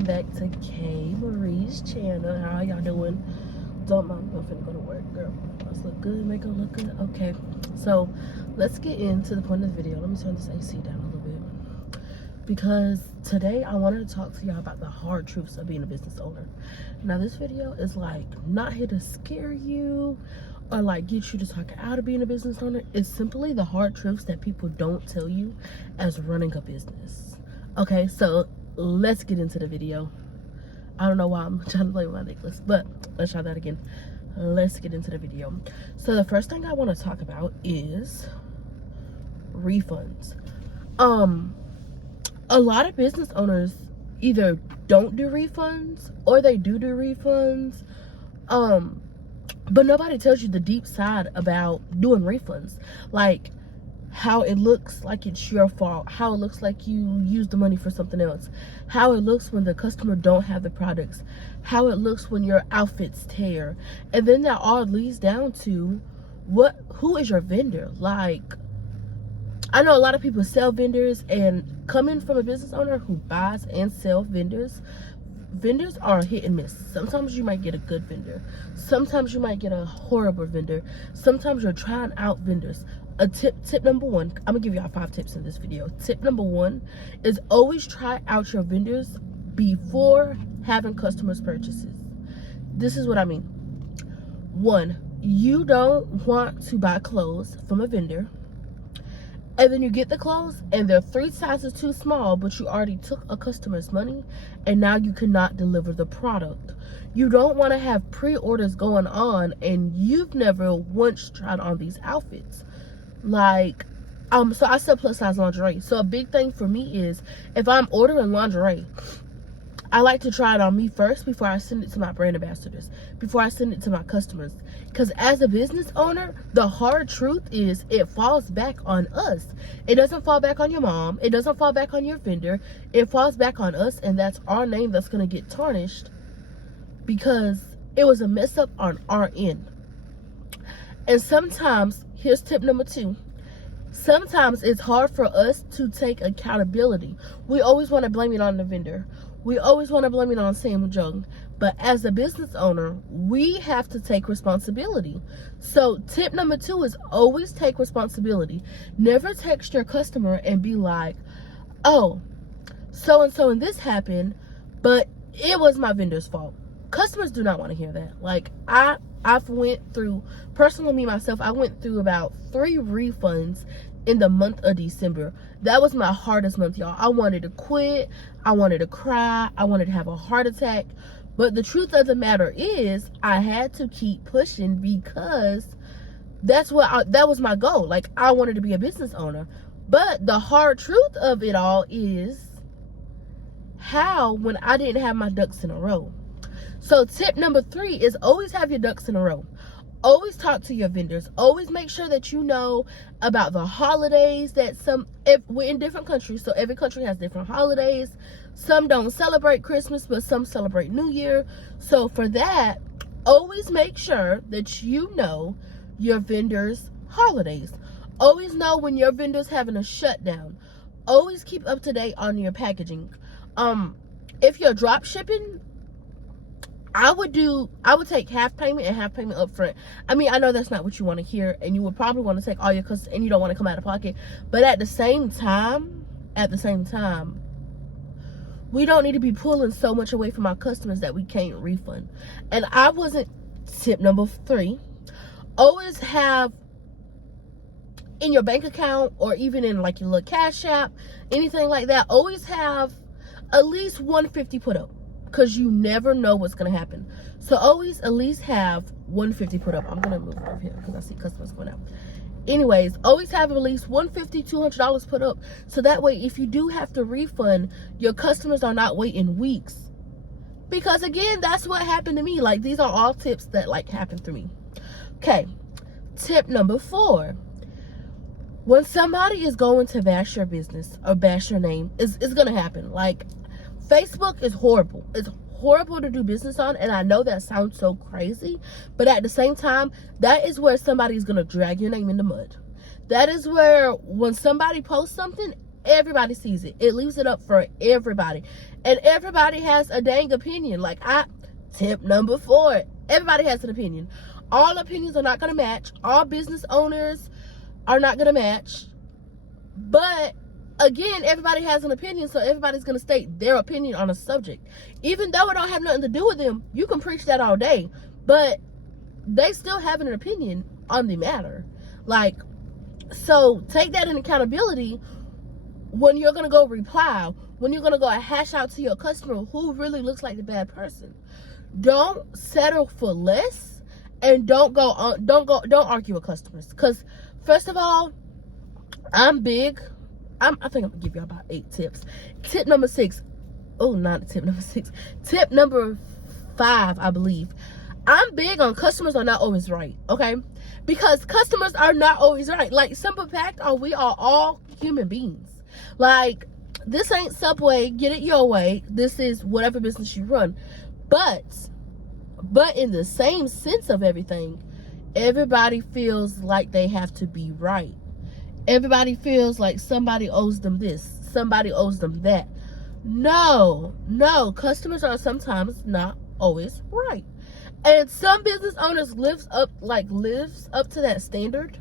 welcome back to K Marie's channel. How y'all doing? Don't mind me, I'm finna go to work, girl. Let's look good, make her look good. Okay, so let's get into the point of the video. Let me turn this AC down a little bit, because today I wanted to talk to y'all about the hard truths of being a business owner. Now this video is like not here to scare you or like get you to talk out of being a business owner. It's simply the hard truths that people don't tell you as running a business. Okay, so let's get into the video. I don't know why I'm trying to play with my necklace, but let's try that again. Let's get into the video. So the first thing I want to talk about is refunds. A lot of business owners either don't do refunds or they do refunds. But nobody tells you the deep side about doing refunds. Like how it looks like it's your fault, how it looks like you used the money for something else, how it looks when the customer don't have the products, how it looks when your outfits tear. And then that all leads down to who is your vendor. Like, I know a lot of people sell vendors, and coming from a business owner who buys and sells vendors are hit and miss. Sometimes you might get a good vendor, sometimes you might get a horrible vendor, sometimes you're trying out vendors. A tip number one, I'm gonna give y'all 5 tips in this video. Tip number 1 is always try out your vendors before having customers purchases. This is what I mean. 1, you don't want to buy clothes from a vendor and then you get the clothes and they're 3 sizes too small, but you already took a customer's money and now you cannot deliver the product. You don't want to have pre-orders going on and you've never once tried on these outfits. Like, so I sell plus size lingerie. So a big thing for me is if I'm ordering lingerie, I like to try it on me first before I send it to my brand ambassadors, before I send it to my customers. Because as a business owner, the hard truth is it falls back on us. It doesn't fall back on your mom. It doesn't fall back on your vendor. It falls back on us, and that's our name that's going to get tarnished because it was a mess up on our end. And sometimes, here's tip number 2. Sometimes it's hard for us to take accountability. We always want to blame it on the vendor. We always want to blame it on Sam Jung. But as a business owner, we have to take responsibility. So tip number 2 is always take responsibility. Never text your customer and be like, oh, so-and-so and this happened, but it was my vendor's fault. Customers do not want to hear that. Like, I've went through, personally me myself, I went through about 3 refunds in the month of December. That was my hardest month, y'all. I wanted to quit. I wanted to cry. I wanted to have a heart attack. But the truth of the matter is I had to keep pushing because that was my goal. Like, I wanted to be a business owner. But the hard truth of it all is how when I didn't have my ducks in a row. So tip number 3 is always have your ducks in a row. Always talk to your vendors. Always make sure that you know about the holidays that we're in different countries, so every country has different holidays. Some don't celebrate Christmas, but some celebrate New Year. So for that, always make sure that you know your vendors' holidays. Always know when your vendor's having a shutdown. Always keep up to date on your packaging. If you're drop shipping, I would take half payment and half payment up front. I mean, I know that's not what you want to hear, and you would probably want to take all your customers, and you don't want to come out of pocket. But at the same time, we don't need to be pulling so much away from our customers that we can't refund. And tip number 3, always have in your bank account or even in like your little Cash App, anything like that, always have at least $150 put up. Because you never know what's going to happen. So always at least have $150 put up. I'm going to move it over here because I see customers going out. Anyways, always have at least $150, $200 put up. So that way, if you do have to refund, your customers are not waiting weeks. Because again, that's what happened to me. Like, these are all tips that like happened to me. Okay, tip number 4. When somebody is going to bash your business or bash your name, it's going to happen. Like, Facebook is horrible. It's horrible to do business on, and I know that sounds so crazy, but at the same time, that is where somebody's going to drag your name in the mud. That is where when somebody posts something, everybody sees it. It leaves it up for everybody. And everybody has a dang opinion. Like, tip number 4, everybody has an opinion. All opinions are not going to match. All business owners are not going to match. But again, everybody has an opinion, so everybody's going to state their opinion on a subject. Even though it don't have nothing to do with them, you can preach that all day, but they still have an opinion on the matter. Like, so take that in accountability when you're going to go reply, when you're going to go hash out to your customer who really looks like the bad person. Don't settle for less, and don't argue with customers. Because first of all, I'm big. I think I'm gonna give you about 8 tips. Tip number 6. Oh, not tip number 6. Tip number 5, I believe. I'm big on customers are not always right, okay? Because customers are not always right. Like, simple fact, we are all human beings. Like, this ain't Subway, get it your way. This is whatever business you run. But in the same sense of everything, everybody feels like they have to be right. Everybody feels like somebody owes them this, somebody owes them that. No, customers are sometimes not always right. And some business owners lives up to that standard.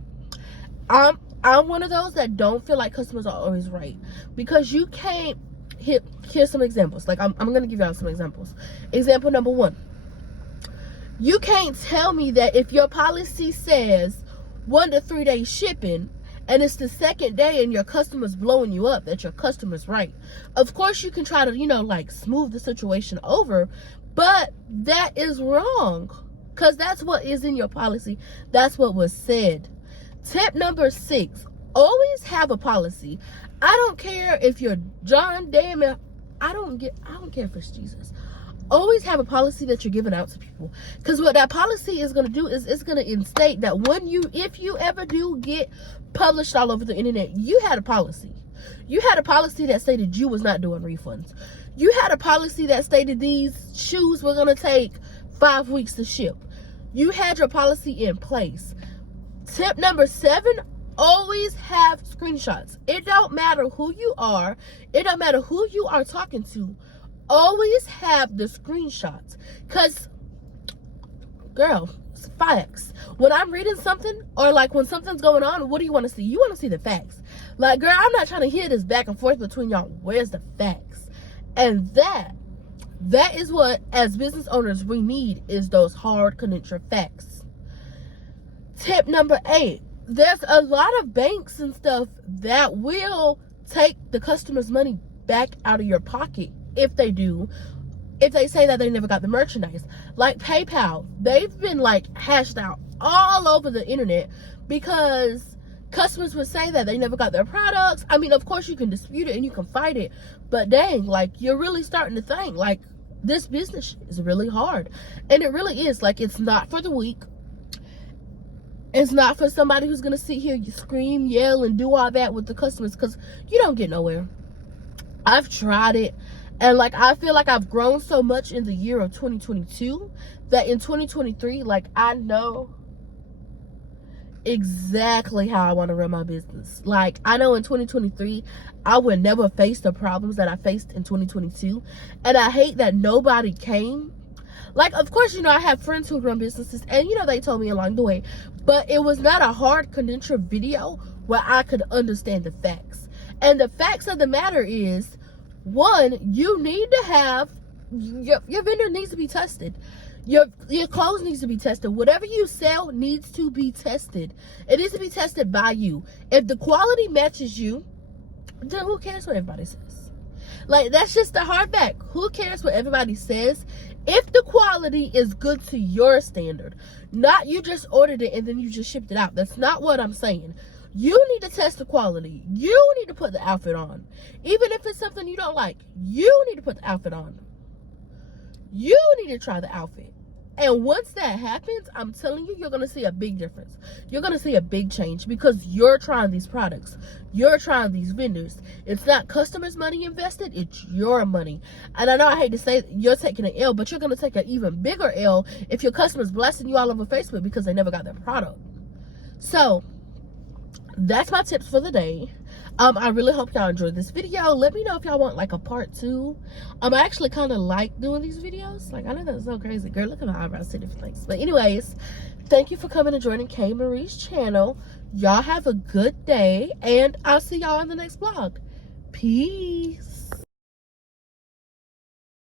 I'm one of those that don't feel like customers are always right, because you can't here's some examples. Like, I'm gonna give y'all some examples. Example number 1. You can't tell me that if your policy says 1 to 3 days shipping, and it's the second day and your customer's blowing you up, that your customer's right. Of course, you can try to, like, smooth the situation over, but that is wrong, because that's what is in your policy. That's what was said. Tip number 6, always have a policy. I don't care if you're John Damon. I don't care if it's Jesus. Always have a policy that you're giving out to people, because what that policy is going to do is it's going to instate that if you ever do get published all over the internet, you had a policy. You had a policy that stated you was not doing refunds. You had a policy that stated these shoes were going to take 5 weeks to ship. You had your policy in place. Tip number 7, always have screenshots. It don't matter who you are. It don't matter who you are talking to. Always have the screenshots, because, girl, it's facts. When I'm reading something, or like when something's going on, what do you want to see? You want to see the facts. Like, girl, I'm not trying to hear this back and forth between y'all. Where's the facts? And that is what, as business owners, we need, is those hard, credential facts. Tip number 8, there's a lot of banks and stuff that will take the customer's money back out of your pocket. If they say that they never got the merchandise. Like PayPal, they've been like hashed out all over the internet because customers would say that they never got their products. I mean, of course you can dispute it and you can fight it, but dang, like, you're really starting to think like this business is really hard. And it really is. Like, it's not for the weak. It's not for somebody who's gonna sit here, scream, yell, and do all that with the customers, because you don't get nowhere. I've tried it. And like, I feel like I've grown so much in the year of 2022 that in 2023, like, I know exactly how I want to run my business. Like, I know in 2023, I would never face the problems that I faced in 2022. And I hate that nobody came. Like, of course, I have friends who run businesses, and, they told me along the way. But it was not a hard credential video where I could understand the facts. And the facts of the matter is, 1, you need to have your vendor needs to be tested. Your clothes needs to be tested. Whatever you sell needs to be tested. It needs to be tested by you. If the quality matches you, then who cares what everybody says? Like, that's just the hard fact. Who cares what everybody says if the quality is good to your standard? Not you just ordered it and then you just shipped it out. That's not what I'm saying. You need to test the quality. You need to put the outfit on. Even if it's something you don't like, you need to put the outfit on. You need to try the outfit. And once that happens, I'm telling you, you're going to see a big difference. You're going to see a big change, because you're trying these products. You're trying these vendors. It's not customers' money invested. It's your money. And I know I hate to say you're taking an L, but you're going to take an even bigger L if your customers blasting you all over Facebook because they never got their product. So that's my tips for the day. I really hope y'all enjoyed this video. Let me know if y'all want like a part 2. I actually kind of like doing these videos. Like, I know that's so crazy. Girl, look at my eyebrows, 2 different things. But anyways, thank you for coming and joining K Marie's channel. Y'all have a good day, and I'll see y'all in the next vlog. Peace.